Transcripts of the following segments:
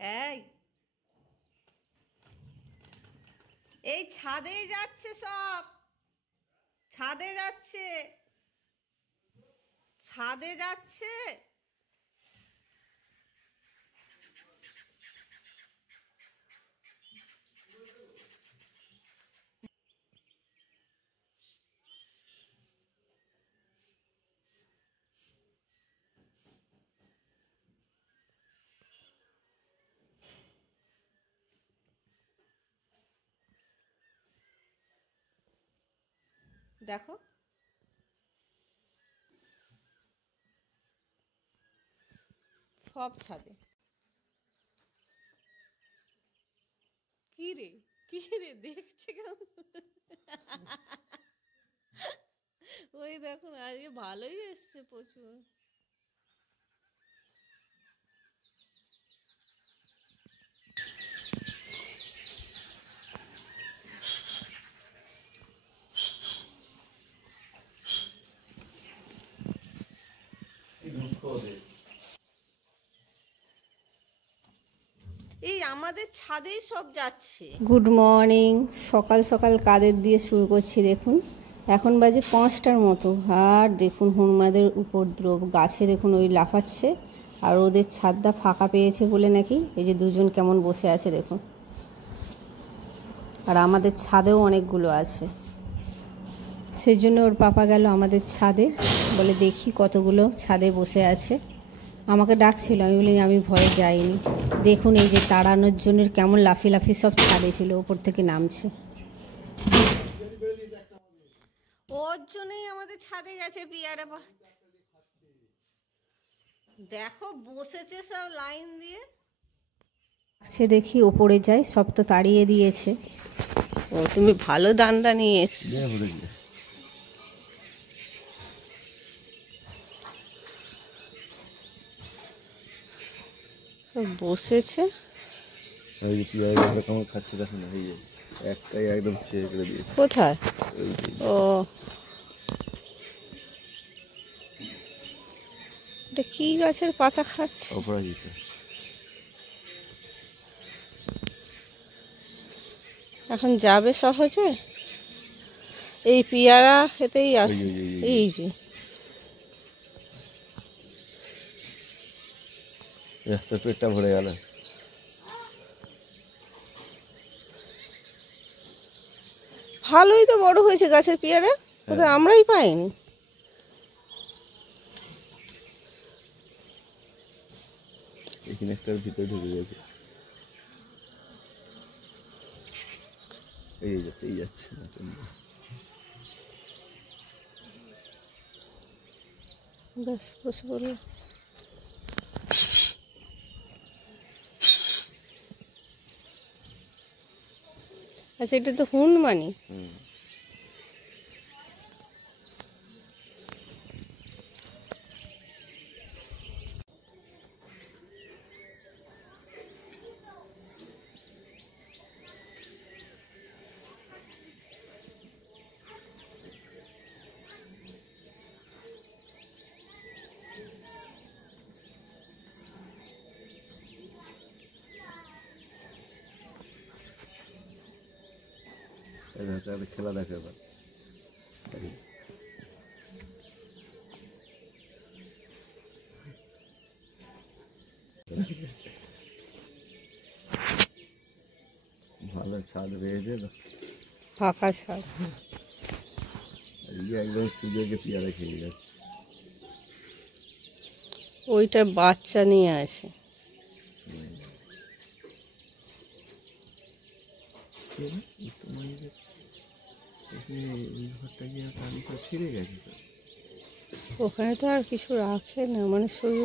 এই এই ছাদেই যাচ্ছে, সব ছাদে যাচ্ছে, ছাদে যাচ্ছে। দেখো সব ছাদে। কি রে, কি রে, দেখছে কেমন? ওই দেখুন আজকে ভালোই এসছে প্রচুর। এই আমাদের ছাদেই সব যাচ্ছে। Good morning. সকাল সকাল কাদের দিয়ে শুরু করছি দেখুন। এখন বাজে 5টার মতো। আর দেখুন হনুমাদের উপদ্রব, গাছে দেখুন ওই লাফাচ্ছে। আর ওদের ছাদটা ফাঁকা পেয়েছে বলে নাকি এই যে দুজন কেমন বসে আছে দেখুন। আর আমাদের ছাদেও অনেকগুলো আছে, সেই জন্য ওর পাপা গেল আমাদের ছাদে, বলে দেখি কতগুলো ছাদে বসে আছে। আমাকে ডাকছিল, আমি বলি আমি ভয়ে যাইনি। দেখুন এই যে তাড়ানোর জন্য কেমন লাফি লাফি সব ছাদে ছিল, ওপর থেকে নামছে। ওর জন্যই আমাদের ছাদে গেছে পিয়ারা। দেখো বসেছে সব লাইন দিয়ে। সে দেখি ওপরে যায়, সব তো তাড়িয়ে দিয়েছে। ও তুমি ভালো ডান্ডা নিয়ে এসছো। বসেছে কোথায়? ও এটা কি গাছের পাতা খাচ্ছে? এখন যাবে সহজে? এই পিয়ারা খেতেই আসে। এই যে পেটটা ভরে গেল। ভালোই তো বড় হয়েছে গাছের পেয়ারা, কোথায় আমরাই পাইনি। এখানে একটার ভিতরে ঢুকে গেছে। এই যাচ্ছে ব্যাস বসে পড়লো। আচ্ছা এটা তো হনুমানি। খেলা দেখে এবার। ভালো ছাদ রয়েছে তো, ফাঁকা ছাদ। একদম সুযোগে পেয়ারা খেয়ে যাচ্ছে। ওইটার বাচ্চা নিয়ে আসে। ওখানে তো আর কিছু রাখে না, মানে সরু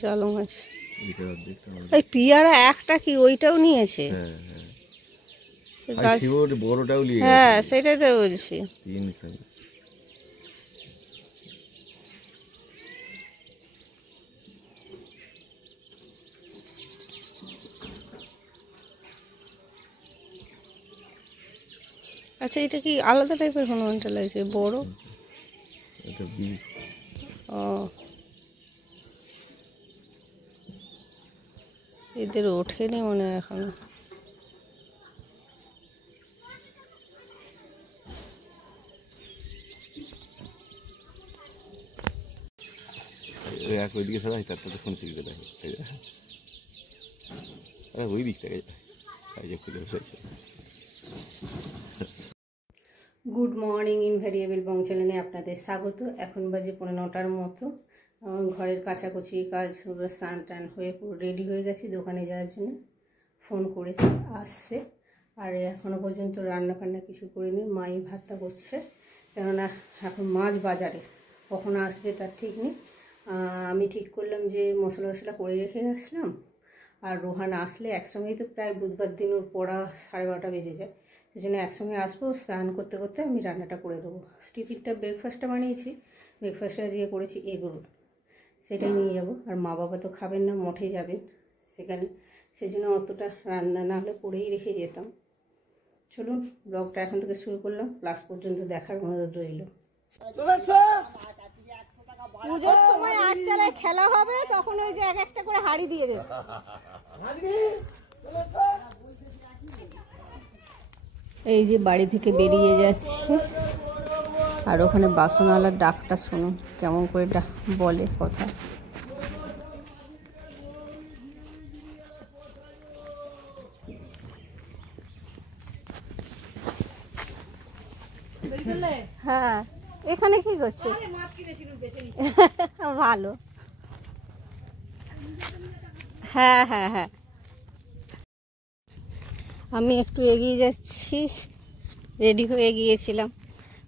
জালং আছে। এই পিয়ারা একটা কি ওইটাও নিয়েছে? হ্যাঁ সেটাই তো বলছি। আচ্ছা এটা কি আলাদা টাইপের হনুমানটা লাগছে, বড়? ও এদের ওঠেনি মনে হয় এখনো। এক ওইদিকে সবাই তার তো ফোন শিখবে দেখো ওই দিকটাকে খুলে বসেছে। গুড মর্নিং, ইনভ্যারিয়েবল বং চ্যানেলে আপনাদের স্বাগত। এখন বাজে 9:15টার মতো। ঘরের কাছাকুচি কাজ, স্নান টান হয়ে পুরো রেডি হয়ে গেছি দোকানে যাওয়ার জন্য। ফোন করেছি, আসছে। আর এখনও পর্যন্ত রান্না বান্না কিছু করিনি, মাই ভাতটা করছে। কেননা এখন মাছ বাজারে, কখন আসবে তার ঠিক নেই। আমি ঠিক করলাম যে মশলা টশলা করে রেখে আসলাম, আর রোহান আসলে একসঙ্গেই তো প্রায় বুধবার দিন ওর পড়া 12:30 বেজে যায়। সেই জন্য একসঙ্গে আসবো, স্নান করতে করতে আমি রান্নাটা করে দেবো। টিফিনটা ব্রেকফাস্টটা বানিয়েছি, ব্রেকফাস্টটা আজকে করেছি এগ রোল, সেটাই নিয়ে যাব। আর মা বাবা তো খাবেন না, মঠে যাবেন সেখানে, সেই জন্য অতটা রান্না না হলে করেই রেখে যেতাম। চলুন ব্লগটা এখন থেকে শুরু করলাম, লাস্ট পর্যন্ত দেখার অনুরোধ রইল। পুজোর সময় আট চালায় খেলা হবে, তখন ওই যে এক একটা করে হাড়ি দিয়ে দেবে। এই যে বাড়ি থেকে বেরিয়ে যাচ্ছে, আর ওখানে বাসনওয়ালার ডাকটা শুনুন কেমন করে বলে কথা। হ্যাঁ, এখানে কি করছে? ভালো। হ্যাঁ হ্যাঁ হ্যাঁ, আমি একটু এগিয়ে যাচ্ছি, রেডি হয়ে গিয়েছিলাম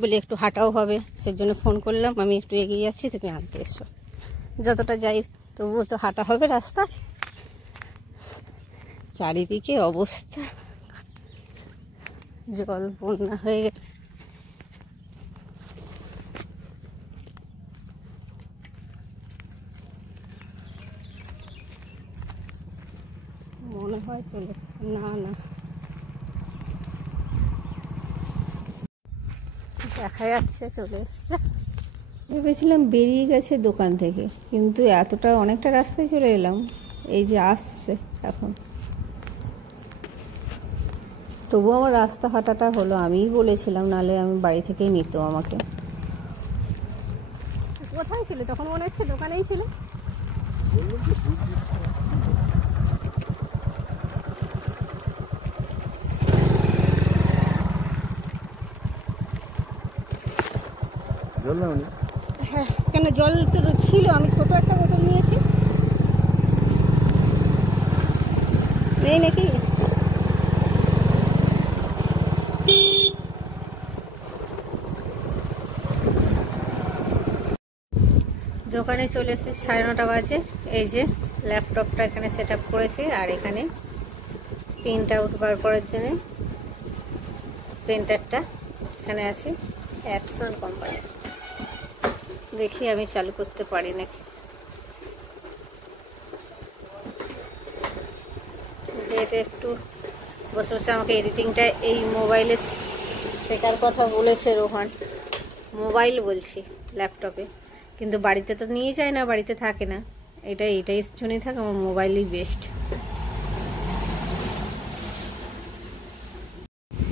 বলে একটু হাঁটাও হবে, সেজন্য ফোন করলাম। আমি একটু এগিয়ে যাচ্ছি, তুমি আনতে এসো। যতটা যাই তবুও তো হাঁটা হবে রাস্তা। চারিদিকে অবস্থা, জল বন্যা হয়ে গেছে। মনে হয় চলে এসছে, না না দেখা যাচ্ছে চলে এসছে। ভেবেছিলাম বেরিয়ে গেছে দোকান থেকে, কিন্তু এতটা অনেকটা রাস্তায় চলে এলাম, এই যে আসছে এখন। তবুও আমার রাস্তা হাঁটাটা হলো, আমিই বলেছিলাম, নাহলে আমি বাড়ি থেকেই নিত আমাকে। কোথায় ছিলে তখন? মনে হচ্ছে দোকানেই ছিল। হ্যাঁ, কেন জল তো ছিল, আমি ছোট একটা বোতল নিয়েছি। নেই নাকি? দোকানে চলে এসেছি, 9:30 বাজে। এই যে ল্যাপটপটা এখানে সেট আপ করেছি, আর এখানে প্রিন্ট আউট বার করার জন্য প্রিন্টারটা এখানে আছে, অ্যাকশন কোম্পানি। দেখি আমি চালু করতে পারি নাকি। যেহেতু একটু বসে বসে আমাকে এডিটিংটা এই মোবাইলে শেখার কথা বলেছে রোহান। মোবাইল বলছি, ল্যাপটপে, কিন্তু বাড়িতে তো নিয়ে যায় না, বাড়িতে থাকে না। এটাই জন্যই থাকে, আমার মোবাইলই বেস্ট।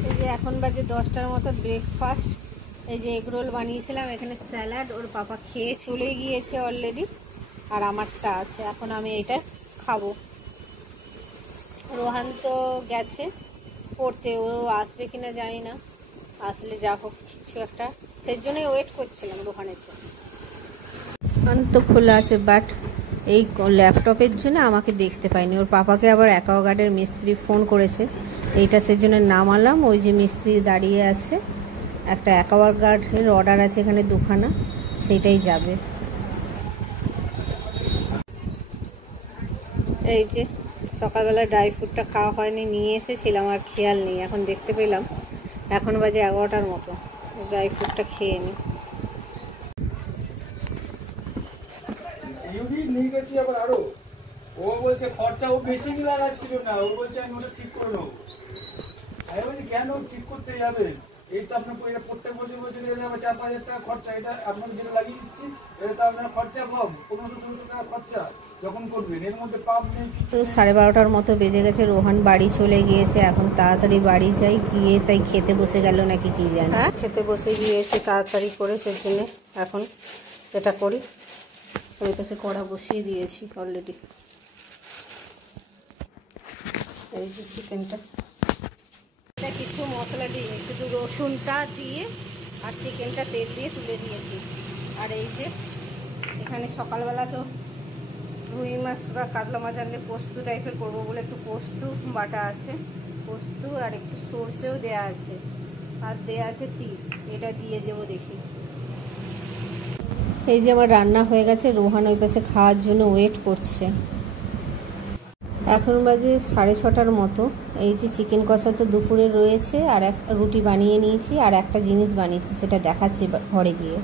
এই যে এখন বাজে 10টার মতো। ব্রেকফাস্ট এই যে এগ রোল বানিয়েছিলাম, এখানে স্যালাড, ওর পাপা খেয়ে চলে গিয়েছে অলরেডি, আর আমারটা আছে। এখন আমি এটা খাবো। রোহান তো গেছে পড়তে, ও আসবে কিনা জানি না, আসলে যা হোক কিছু একটা, সেই জন্যই ওয়েট করছিলাম রোহানের জন্য। দোকান তো খোলা আছে, বাট এই ল্যাপটপের জন্য আমাকে দেখতে পাইনি। ওর পাপাকে আবার অ্যাকোয়াগার্ডের মিস্ত্রি ফোন করেছে, এইটা সেজন্য নামালাম। ওই যে মিস্ত্রি দাঁড়িয়ে আছে, একটা অ্যাকোয়াগার্ডের অর্ডার আছে এখানে 2খানা, সেইটাই যাবে। এই যে সকালবেলা ড্রাই ফ্রুটটা খাওয়া হয়নি, নিয়ে এসেছিলাম, আর খেয়াল নেই। এখন দেখতে পেলাম এখন বাজে 11টার মতো, ড্রাই ফ্রুটটা খেয়ে নিই। নিয়ে গেছি আবার আরো, ও বলছে খরচা ও বেশি লাগাচ্ছিল না, ও বলছে আমি ওটা ঠিক করে নেবো। আমি বলছি কেন ঠিক করতে যাবে, এই তো আপনার প্রত্যেক বছর বছর 4-5 হাজার টাকা খরচা, এটা আপনাকে যেটা লাগিয়ে দিচ্ছি এটা তো আপনার খরচা কম, 1500-1600 টাকা খরচা। যখন করবেন এর মধ্যে পাপ নেই। তো 12:30টার মতো বেজে গেছে, রোহান বাড়ি চলে গিয়েছে। এখন তাড়াতাড়ি বাড়ি যাই, গিয়ে তাই খেতে বসে গেল নাকি কি জানি। হ্যাঁ, খেতে বসে গিয়েছে তাড়াতাড়ি করে, সেজন্য এখন এটা করি। ওই পাশে কড়া বসিয়ে দিয়েছি অলরেডি। এই যে চিকেনটা, এটা কিছু মশলা দিয়ে শুধু রসুনটা দিয়ে আর চিকেনটা তেল দিয়ে তুলে দিয়েছি। আর এই যে এখানে সকালবেলা তো রুই মাছ বা কাতলা মাছ আনলে পোস্ত টাইপের করবো বলে একটু পোস্ত বাটা আছে, পোস্ত আর একটু সর্ষেও দেওয়া আছে, আর দেওয়া আছে তিল, এটা দিয়ে দেবো দেখি। এই যে আমার রান্না হয়ে গেছে, রোহান ওই পাশে খাওয়ার জন্য ওয়েট করছে। এখন বাজে 6:30টার মতো। এই যে চিকেন কষা তো দুপুরে রয়েছে, আর এক রুটি বানিয়ে নিয়েছি, আর একটা জিনিস বানিয়েছি সেটা দেখাচ্ছি ঘরে গিয়ে।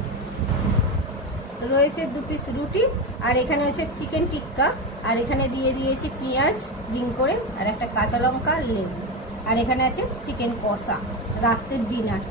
রয়েছে 2 পিস রুটি, আর এখানে হচ্ছে চিকেন টিক্কা, আর এখানে দিয়ে দিয়েছি পেঁয়াজ রিং করে, আর একটা কাঁচা লঙ্কা, লেবু, আর এখানে আছে চিকেন কষা, রাতের ডিনার।